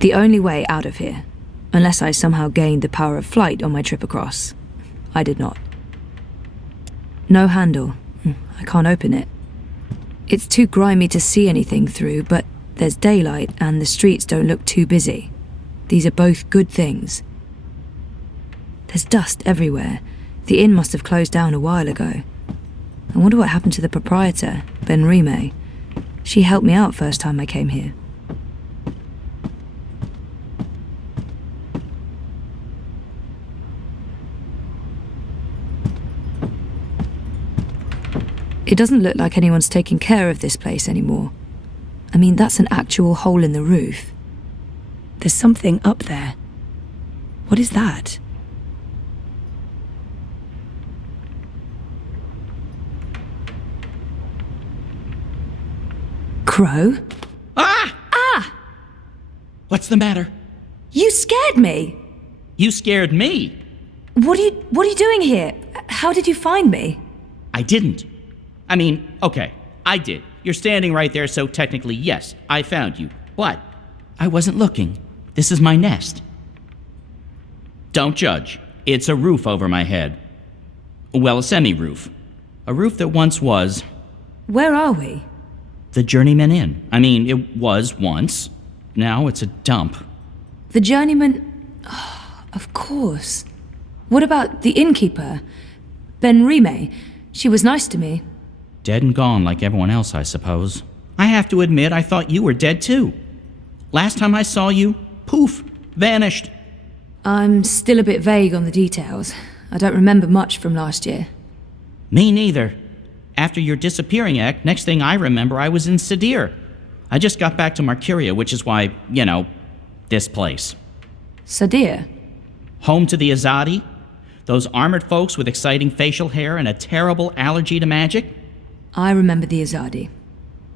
The only way out of here, unless I somehow gained the power of flight on my trip across. I did not. No handle. I can't open it. It's too grimy to see anything through, but there's daylight and the streets don't look too busy. These are both good things. There's dust everywhere. The inn must have closed down a while ago. I wonder what happened to the proprietor, Ben Rime. She helped me out first time I came here. It doesn't look like anyone's taking care of this place anymore. I mean, that's an actual hole in the roof. There's something up there. What is that? Crow? Ah! Ah! What's the matter? You scared me! You scared me. What are you doing here? How did you find me? I didn't. I mean, okay, I did. You're standing right there, so technically, yes, I found you. But I wasn't looking. This is my nest. Don't judge. It's a roof over my head. Well, a semi-roof. A roof that once was... Where are we? The Journeyman Inn. I mean, it was once. Now it's a dump. The Journeyman... Oh, of course. What about the innkeeper? Ben Rime? She was nice to me. Dead and gone like everyone else, I suppose. I have to admit, I thought you were dead too. Last time I saw you, poof, vanished. I'm still a bit vague on the details. I don't remember much from last year. Me neither. After your disappearing act, next thing I remember, I was in Sadir. I just got back to Marcuria, which is why, you know, this place. Sadir? Home to the Azadi? Those armored folks with exciting facial hair and a terrible allergy to magic? I remember the Azadi.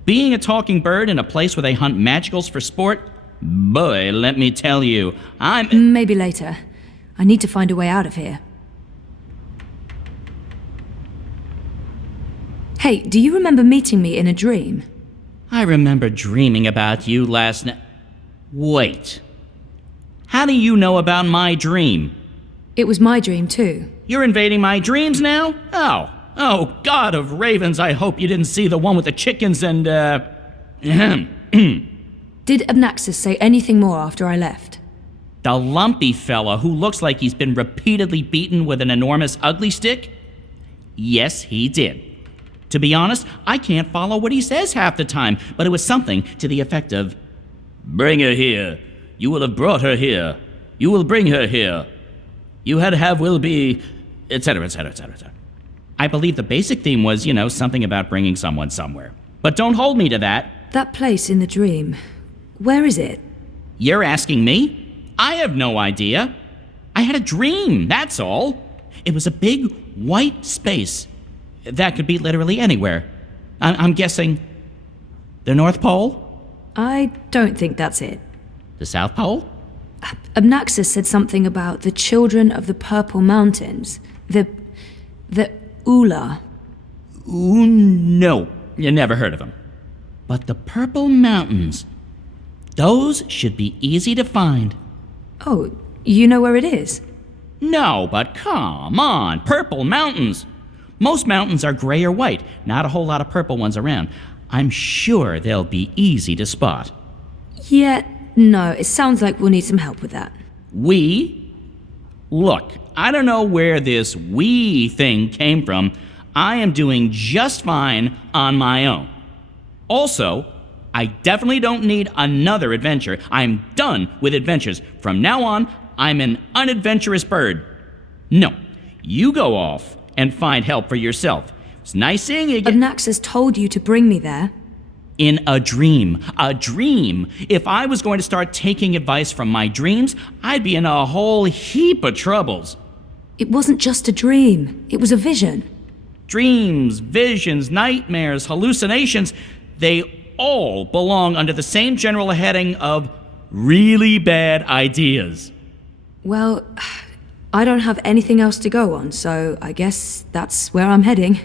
Being a talking bird in a place where they hunt magicals for sport? Boy, let me tell you, Maybe later. I need to find a way out of here. Hey, do you remember meeting me in a dream? I remember dreaming about you last night. Wait. How do you know about my dream? It was my dream too. You're invading my dreams now? Oh, God of ravens, I hope you didn't see the one with the chickens and, Did Abnaxis say anything more after I left? The lumpy fella who looks like he's been repeatedly beaten with an enormous ugly stick? Yes, he did. To be honest, I can't follow what he says half the time, but it was something to the effect of, "Bring her here. You will have brought her here. You will bring her here. You had have will be," etc., etc., etc., etc. I believe the basic theme was, something about bringing someone somewhere. But don't hold me to that. That place in the dream, where is it? You're asking me? I have no idea. I had a dream, that's all. It was a big white space. That could be literally anywhere. I'm guessing the North Pole? I don't think that's it. The South Pole? Abnaxis said something about the children of the Purple Mountains. The Ula. Ooh, no. You never heard of them. But the Purple Mountains, those should be easy to find. Oh, you know where it is? No, but come on, Purple Mountains. Most mountains are gray or white, not a whole lot of purple ones around. I'm sure they'll be easy to spot. Yeah, no, it sounds like we'll need some help with that. We? Look, I don't know where this "we" thing came from. I am doing just fine on my own. Also, I definitely don't need another adventure. I'm done with adventures. From now on, I'm an unadventurous bird. No, you go off and find help for yourself. It's nice seeing you again. Abnaxis told you to bring me there. In a dream. A dream. If I was going to start taking advice from my dreams, I'd be in a whole heap of troubles. It wasn't just a dream. It was a vision. Dreams, visions, nightmares, hallucinations, they all belong under the same general heading of really bad ideas. Well, I don't have anything else to go on, so I guess that's where I'm heading.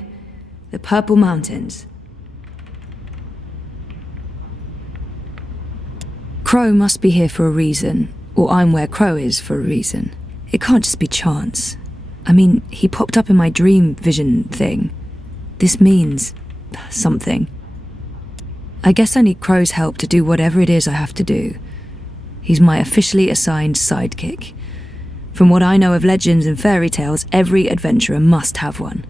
The Purple Mountains. Crow must be here for a reason, or I'm where Crow is for a reason. It can't just be chance. I mean, he popped up in my dream vision thing. This means something. I guess I need Crow's help to do whatever it is I have to do. He's my officially assigned sidekick. From what I know of legends and fairy tales, every adventurer must have one.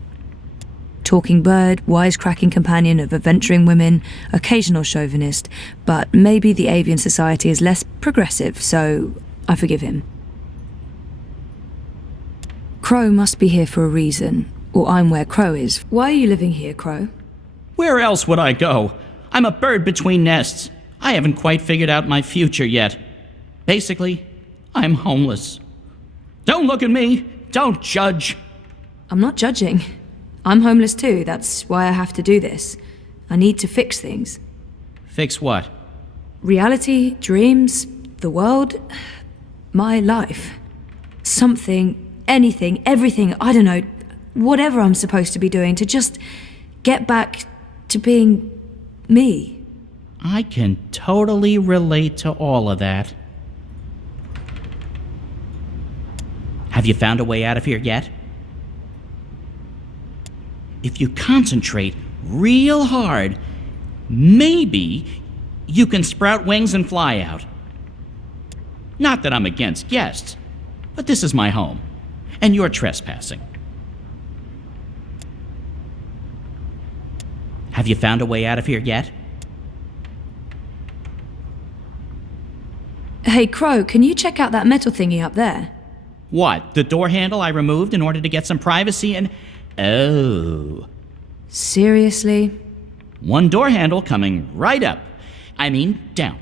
Talking bird, wisecracking companion of adventuring women, occasional chauvinist, but maybe the avian society is less progressive, so I forgive him. Crow must be here for a reason, or I'm where Crow is. Why are you living here, Crow? Where else would I go? I'm a bird between nests. I haven't quite figured out my future yet. Basically, I'm homeless. Don't look at me. Don't judge. I'm not judging. I'm homeless too. That's why I have to do this. I need to fix things. Fix what? Reality, dreams, the world, my life. Something, anything, everything, I don't know, whatever I'm supposed to be doing to just get back to being me. I can totally relate to all of that. Have you found a way out of here yet? If you concentrate real hard, maybe you can sprout wings and fly out. Not that I'm against guests, but this is my home, and you're trespassing. Have you found a way out of here yet? Hey, Crow, can you check out that metal thingy up there? What, the door handle I removed in order to get some privacy and... Oh. Seriously? One door handle coming right up. I mean, down.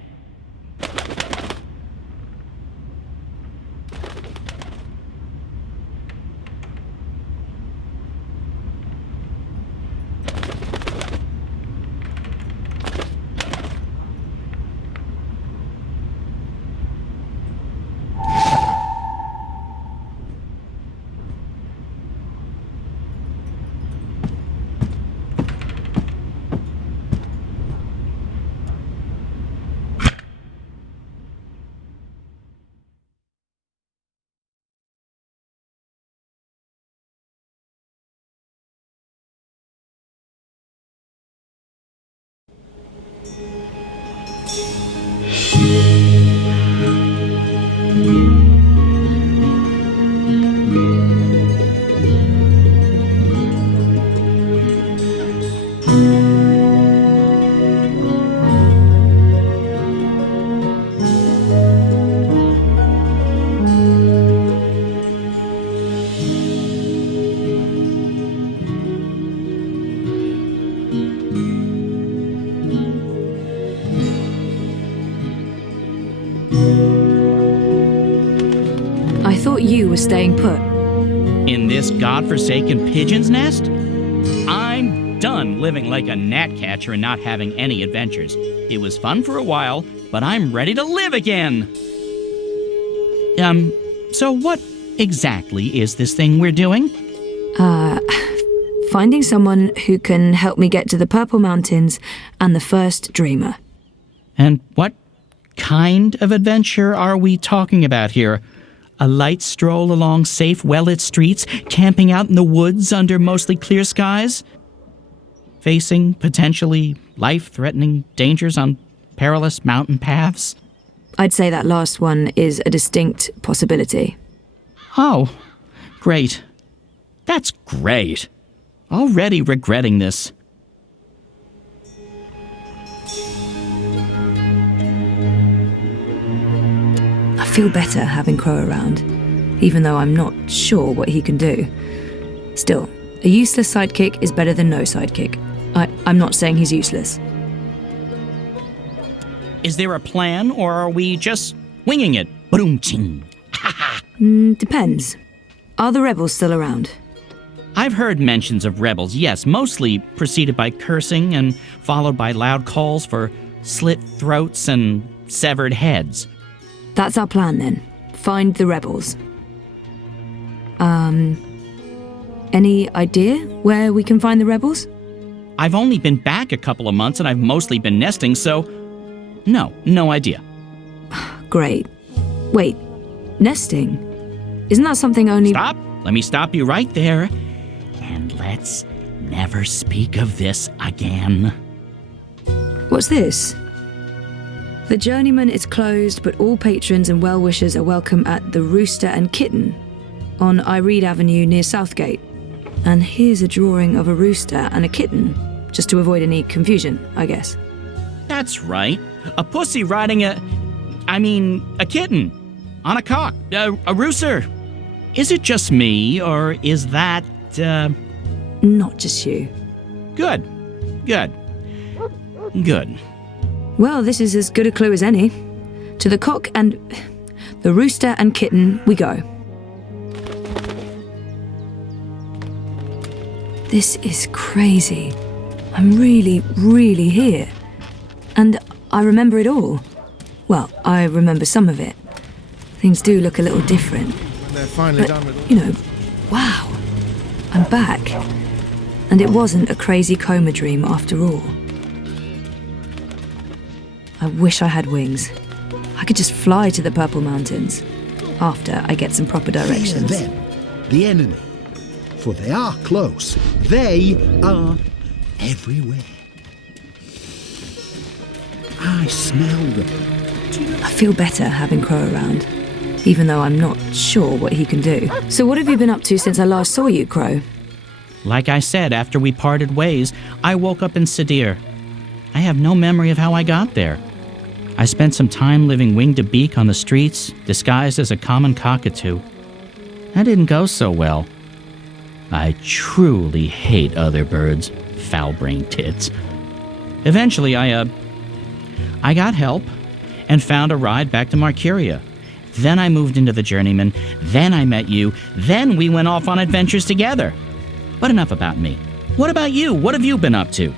I thought you were staying put. In this godforsaken pigeon's nest? I'm done living like a gnatcatcher and not having any adventures. It was fun for a while, but I'm ready to live again. So what exactly is this thing we're doing? Finding someone who can help me get to the Purple Mountains and the first dreamer. And what kind of adventure are we talking about here? A light stroll along safe, well-lit streets, camping out in the woods under mostly clear skies? Facing potentially life-threatening dangers on perilous mountain paths? I'd say that last one is a distinct possibility. Oh, great. That's great. Already regretting this. I feel better having Crow around, even though I'm not sure what he can do. Still, a useless sidekick is better than no sidekick. I'm not saying he's useless. Is there a plan, or are we just winging it? Boom, ching. Depends. Are the rebels still around? I've heard mentions of rebels, yes, mostly preceded by cursing and followed by loud calls for slit throats and severed heads. That's our plan then. Find the rebels. Any idea where we can find the rebels? I've only been back a couple of months and I've mostly been nesting, so no idea. Great. Wait, nesting? Isn't that something only... Stop! Let me stop you right there. And let's never speak of this again. What's this? The Journeyman is closed, but all patrons and well-wishers are welcome at the Rooster and Kitten on Iread Avenue near Southgate. And here's a drawing of a rooster and a kitten, just to avoid any confusion, I guess. That's right. A pussy riding a kitten. On a cock. A rooster. Is it just me, or is that, Not just you. Good. Good. Good. Well, this is as good a clue as any. To the cock and... the rooster and kitten we go. This is crazy. I'm really, really here. And I remember it all. Well, I remember some of it. Things do look a little different. When they're finally But, done with all... you know, wow. I'm back. And it wasn't a crazy coma dream after all. I wish I had wings. I could just fly to the Purple Mountains. After I get some proper directions. Fear them, the enemy. For they are close. They are everywhere. I smell them. I feel better having Crow around, even though I'm not sure what he can do. So what have you been up to since I last saw you, Crow? Like I said, after we parted ways, I woke up in Sadir. I have no memory of how I got there. I spent some time living wing to beak on the streets, disguised as a common cockatoo. That didn't go so well. I truly hate other birds, foul-brained tits. Eventually, I got help and found a ride back to Marcuria. Then I moved into the Journeyman, then I met you, then we went off on adventures together. But enough about me. What about you? What have you been up to?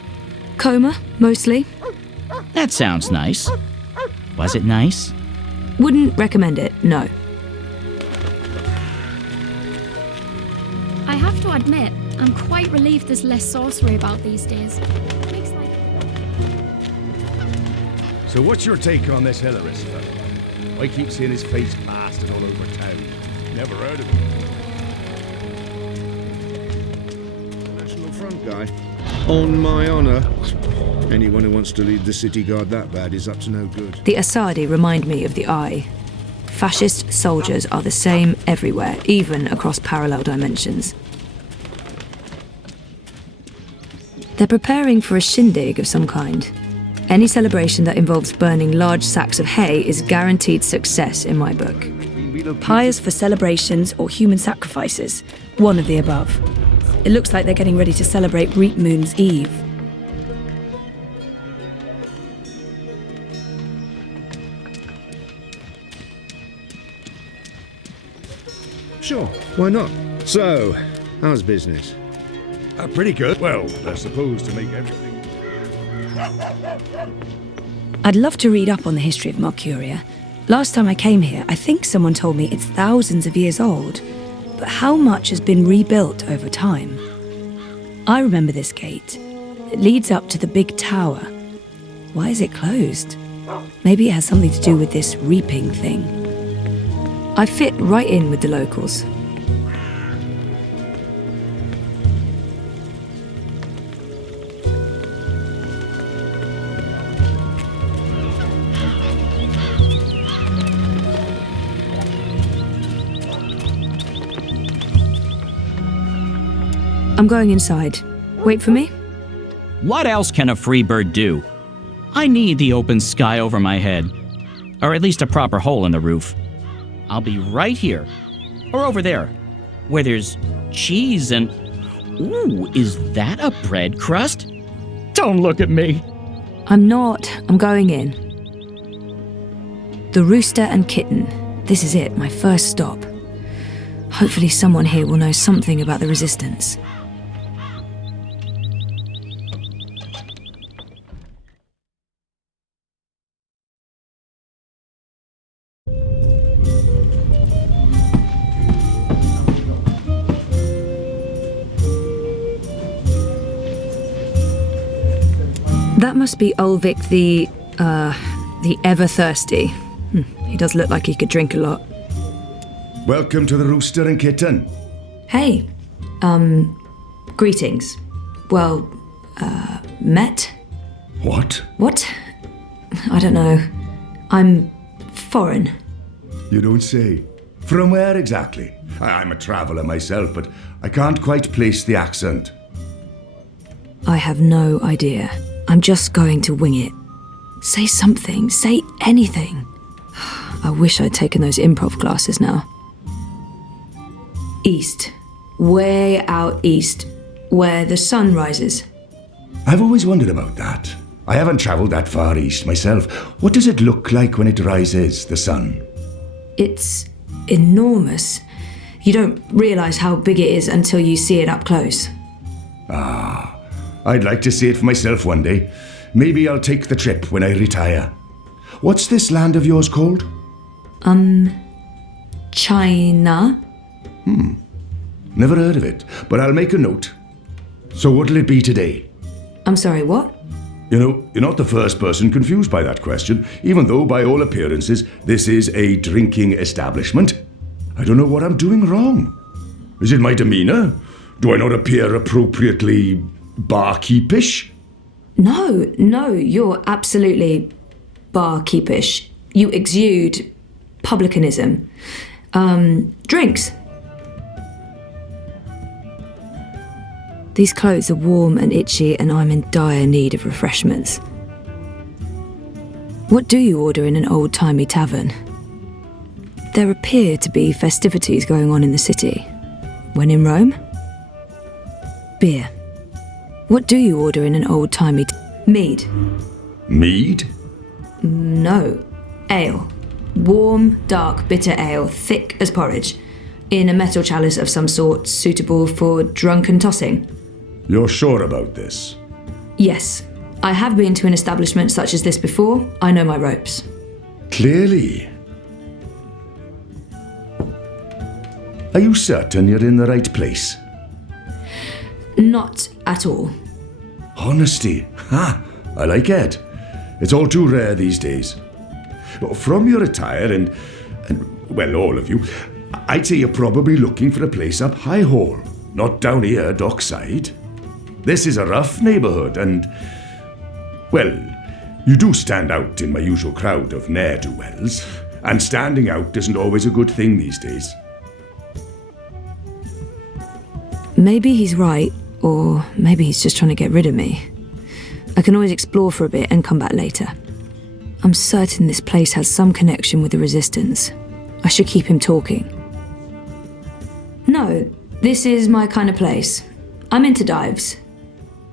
Coma, mostly. That sounds nice. Was it nice? Wouldn't recommend it, no. I have to admit, I'm quite relieved there's less sorcery about these days. Makes life... So what's your take on this Hilaris fellow? I keep seeing his face plastered all over town. Never heard of him. National Front guy. On my honour. Anyone who wants to lead the city guard that bad is up to no good. The Asadi remind me of the Eye. Fascist soldiers are the same everywhere, even across parallel dimensions. They're preparing for a shindig of some kind. Any celebration that involves burning large sacks of hay is guaranteed success in my book. Pyres for celebrations or human sacrifices, one of the above. It looks like they're getting ready to celebrate Reap Moon's Eve. Sure, why not? So, how's business? Pretty good. Well, they're supposed to make everything... I'd love to read up on the history of Marcuria. Last time I came here, I think someone told me it's thousands of years old. But how much has been rebuilt over time? I remember this gate. It leads up to the big tower. Why is it closed? Maybe it has something to do with this reaping thing. I fit right in with the locals. I'm going inside. Wait for me? What else can a free bird do? I need the open sky over my head. Or at least a proper hole in the roof. I'll be right here. Or over there. Where there's cheese and... Ooh, is that a bread crust? Don't look at me. I'm not. I'm going in. The Rooster and Kitten. This is it, my first stop. Hopefully someone here will know something about the Resistance. That must be Ulvik the ever thirsty. He does look like he could drink a lot. Welcome to the Rooster and Kitten. Hey, greetings. Well, met? What? What? I don't know. I'm foreign. You don't say. From where exactly? I'm a traveller myself, but I can't quite place the accent. I have no idea. I'm just going to wing it. Say something. Say anything. I wish I'd taken those improv classes now. East. Way out east. Where the sun rises. I've always wondered about that. I haven't travelled that far east myself. What does it look like when it rises, the sun? It's enormous. You don't realise how big it is until you see it up close. I'd like to see it for myself one day. Maybe I'll take the trip when I retire. What's this land of yours called? China? Never heard of it, but I'll make a note. So what'll it be today? I'm sorry, what? You know, you're not the first person confused by that question, even though by all appearances this is a drinking establishment. I don't know what I'm doing wrong. Is it my demeanour? Do I not appear appropriately barkeepish? No, you're absolutely barkeepish. You exude publicanism. Drinks. These clothes are warm and itchy, and I'm in dire need of refreshments. What do you order in an old-timey tavern? There appear to be festivities going on in the city. When in Rome? Beer. What do you order in an old-timey mead? Mead? No. Ale. Warm, dark, bitter ale, thick as porridge. In a metal chalice of some sort, suitable for drunken tossing. You're sure about this? Yes. I have been to an establishment such as this before. I know my ropes. Clearly. Are you certain you're in the right place? Not at all. Honesty. Ha! I like it. It's all too rare these days. From your attire and well, all of you, I'd say you're probably looking for a place up High Hall, not down here, dockside. This is a rough neighbourhood and, well, you do stand out in my usual crowd of ne'er-do-wells, and standing out isn't always a good thing these days. Maybe he's right, or maybe he's just trying to get rid of me. I can always explore for a bit and come back later. I'm certain this place has some connection with the Resistance. I should keep him talking. No, this is my kind of place. I'm into dives.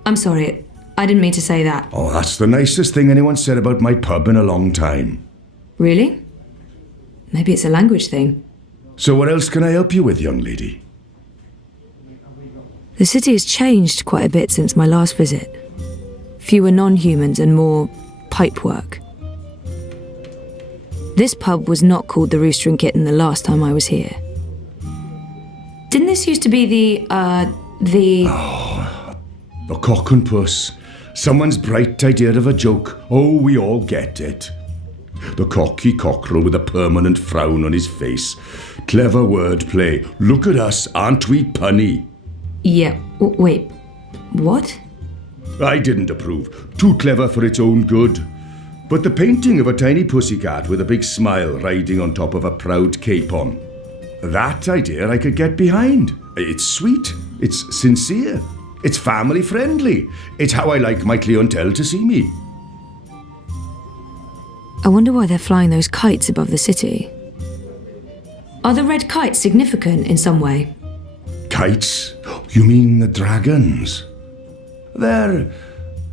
I'm sorry, I didn't mean to say that. Oh, that's the nicest thing anyone said about my pub in a long time. Really? Maybe it's a language thing. So what else can I help you with, young lady? The city has changed quite a bit since my last visit. Fewer non-humans and more pipework. This pub was not called the Rooster and Kitten the last time I was here. Didn't this used to be the Cock and Puss. Someone's bright idea of a joke. Oh, we all get it. The cocky cockerel with a permanent frown on his face. Clever wordplay. Look at us, aren't we punny? Yeah, wait, what? I didn't approve. Too clever for its own good. But the painting of a tiny pussycat with a big smile riding on top of a proud capon. That idea I could get behind. It's sweet. It's sincere. It's family friendly. It's how I like my clientele to see me. I wonder why they're flying those kites above the city. Are the red kites significant in some way? Kites? You mean the dragons? They're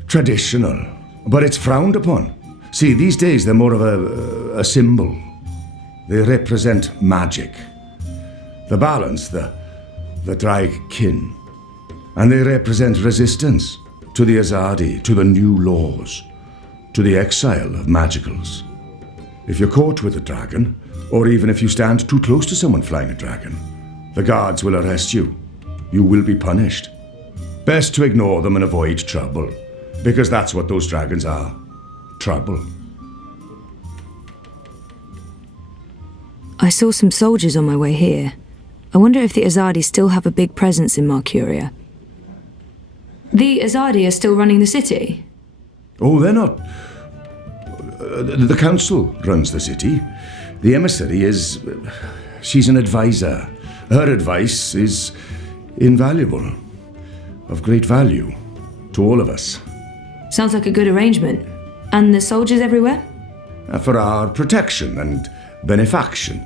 traditional, but it's frowned upon. See, these days they're more of a symbol. They represent magic. The balance, the drag kin. And they represent resistance to the Azadi, to the new laws, to the exile of magicals. If you're caught with a dragon, or even if you stand too close to someone flying a dragon, the guards will arrest you. You will be punished. Best to ignore them and avoid trouble, because that's what those dragons are. Trouble. I saw some soldiers on my way here. I wonder if the Azadi still have a big presence in Marcuria. The Azadi are still running the city? Oh, they're not. The council runs the city. The emissary is... she's an advisor. Her advice is invaluable. Of great value to all of us. Sounds like a good arrangement. And the soldiers everywhere? For our protection and benefaction.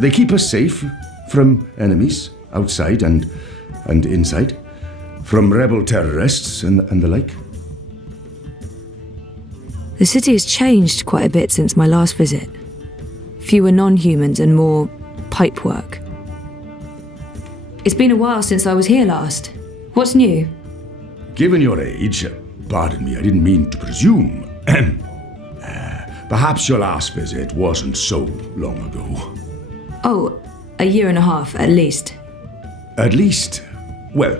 They keep us safe from enemies, outside and inside. From rebel terrorists and the like. The city has changed quite a bit since my last visit. Fewer non-humans and more pipework. It's been a while since I was here last. What's new? Given your age, pardon me, I didn't mean to presume. Perhaps your last visit wasn't so long ago. Oh, a year and a half at least. At least? Well,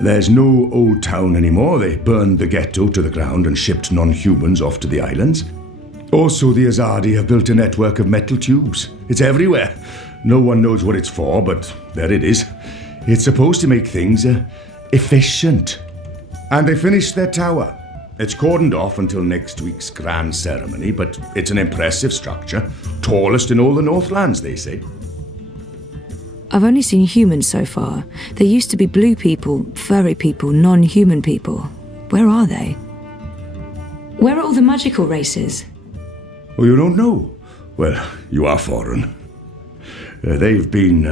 there's no old town anymore. They burned the ghetto to the ground and shipped non-humans off to the islands. Also, the Azadi have built a network of metal tubes. It's everywhere. No one knows what it's for, but there it is. It's supposed to make things efficient. And they finished their tower. It's cordoned off until next week's grand ceremony, but it's an impressive structure. Tallest in all the Northlands, they say. I've only seen humans so far. There used to be blue people, furry people, non-human people. Where are they? Where are all the magical races? Oh, you don't know? Well, you are foreign. They've been,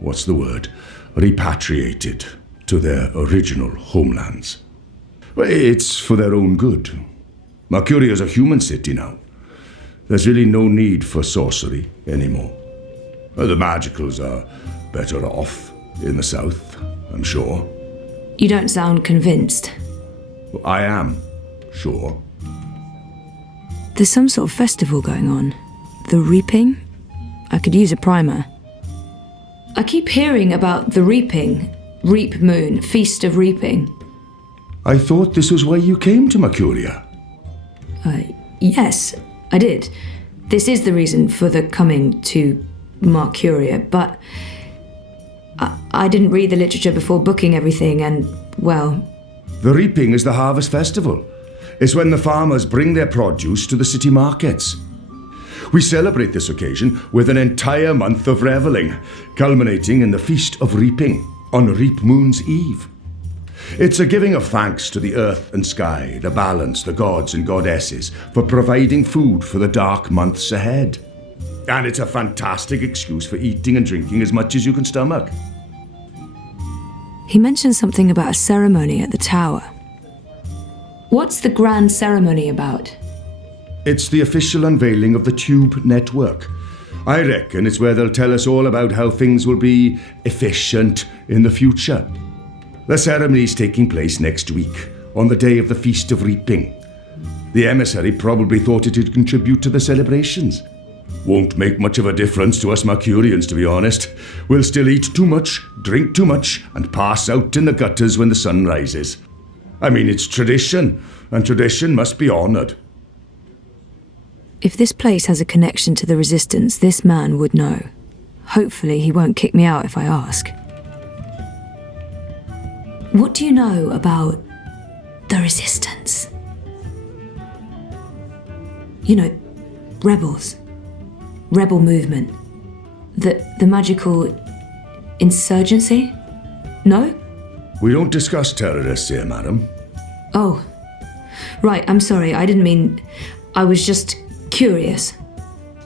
what's the word? Repatriated to their original homelands. Well, it's for their own good. Marcuria's a human city now. There's really no need for sorcery anymore. The magicals are better off in the south, I'm sure. You don't sound convinced. Well, I am, sure. There's some sort of festival going on. The reaping? I could use a primer. I keep hearing about the reaping. Reap moon, feast of reaping. I thought this was why you came to Marcuria. Yes, I did. This is the reason for the coming to Marcuria, but I didn't read the literature before booking everything and, well... The reaping is the harvest festival. It's when the farmers bring their produce to the city markets. We celebrate this occasion with an entire month of revelling, culminating in the Feast of Reaping on Reap Moon's Eve. It's a giving of thanks to the earth and sky, the balance, the gods and goddesses, for providing food for the dark months ahead. And it's a fantastic excuse for eating and drinking as much as you can stomach. He mentioned something about a ceremony at the tower. What's the grand ceremony about? It's the official unveiling of the Tube Network. I reckon it's where they'll tell us all about how things will be efficient in the future. The ceremony's taking place next week, on the day of the Feast of Reaping. The emissary probably thought it'd contribute to the celebrations. Won't make much of a difference to us Marcurians, to be honest. We'll still eat too much, drink too much, and pass out in the gutters when the sun rises. I mean, it's tradition, and tradition must be honoured. If this place has a connection to the Resistance, this man would know. Hopefully he won't kick me out if I ask. What do you know about the Resistance? You know, rebels. Rebel movement. The magical insurgency? No? We don't discuss terrorists here, madam. Oh. Right, I'm sorry, I didn't mean... I was just curious.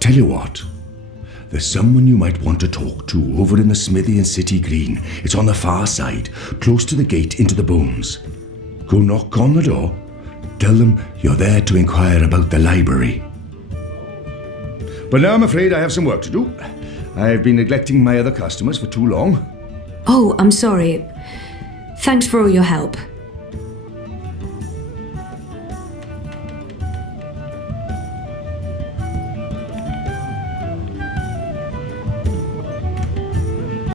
Tell you what. There's someone you might want to talk to over in the smithy in City Green. It's on the far side, close to the gate into the bones. Go knock on the door. Tell them you're there to inquire about the library. But now I'm afraid I have some work to do. I've been neglecting my other customers for too long. Oh, I'm sorry. Thanks for all your help.